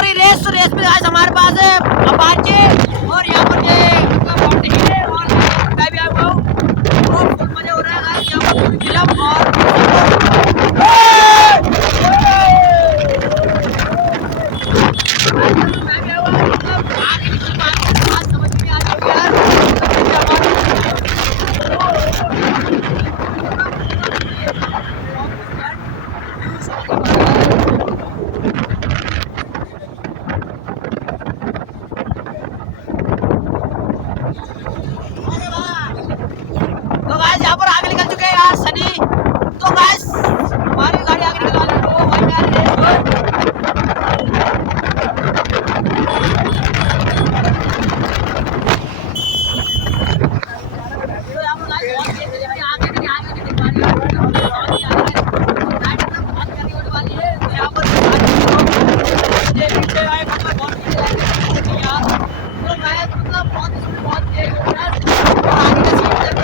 हो रही रेस। तो रेस में आज हमारे पास है अपाचे और यहाँ पर ये बाउंड्री है और मैं भी आया हुआ हूँ। तो फुल मजे हो रहे हैं गाइस यहाँ पर फिल्म और मैं भी आया हुआ हूँ। मतलब आगे निकल बात समझ में नहीं आ रही होगी तो गाइस यहाँ पर आगे निकल चुके हैं यार सनी। तो गाइस हमारी गाड़ी आगे निकल वाली है। वो भाई यार तो यहाँ पर गाइस बहुत तेज है आगे नहीं दिख रही है। राइट में बहुत गाड़ी होने वाली है। तो यहाँ पर ये पीछे आए मतलब बहुत तेज है यार। तो गाइस मतलब बहुत तेज हो रहा है और आगे का सीन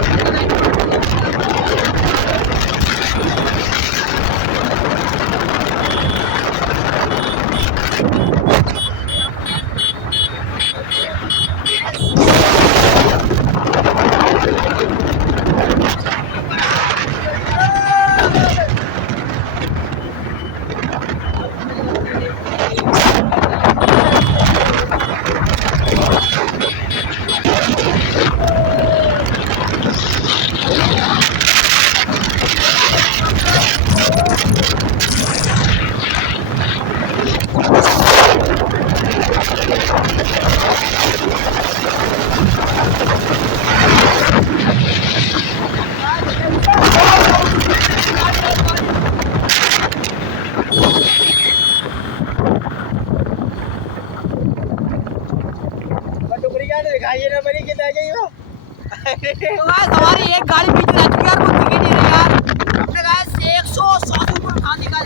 तो गाइस हमारी एक गाड़ी पीछे रह चुकी है यार। वो दिख नहीं रही यार। हमने गाइस 160 ऊपर उठा निकाल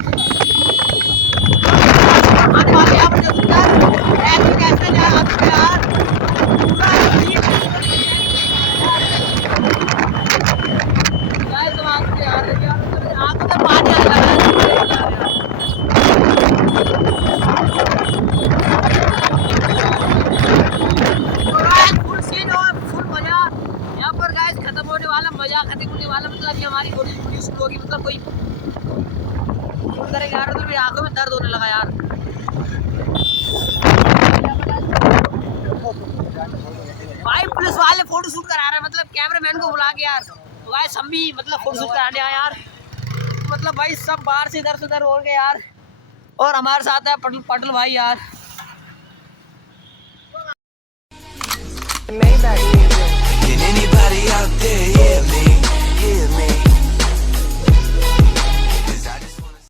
आने वाले यहाँ पर देखो यार ऐसे कैसे जा रहा है यार। पूरा गाइस तो आगे यार आंखों में पानी आ रहा है। फुल सीन और फुल मजा यहाँ पर गाइस खत्म होने वाला। मजा खत्म होने वाला मतलब ये हमारी बॉडी पूरी शुरू होगी। मतलब कोई शूट करेगा यार तो मेरी आंखों में दर्द होने लगा यार। भाई पुलिस वाले फोटो शूट करा रहे हैं मतलब कैमरामैन को बुला के यार। तो गाइस हम भी मतलब फोटो शूट कराने आए यार। मतलब भाई सब बाहर से इधर से उधर हो गए यार। और हमारे साथ है पटल भाई यार। Can anybody out there hear me?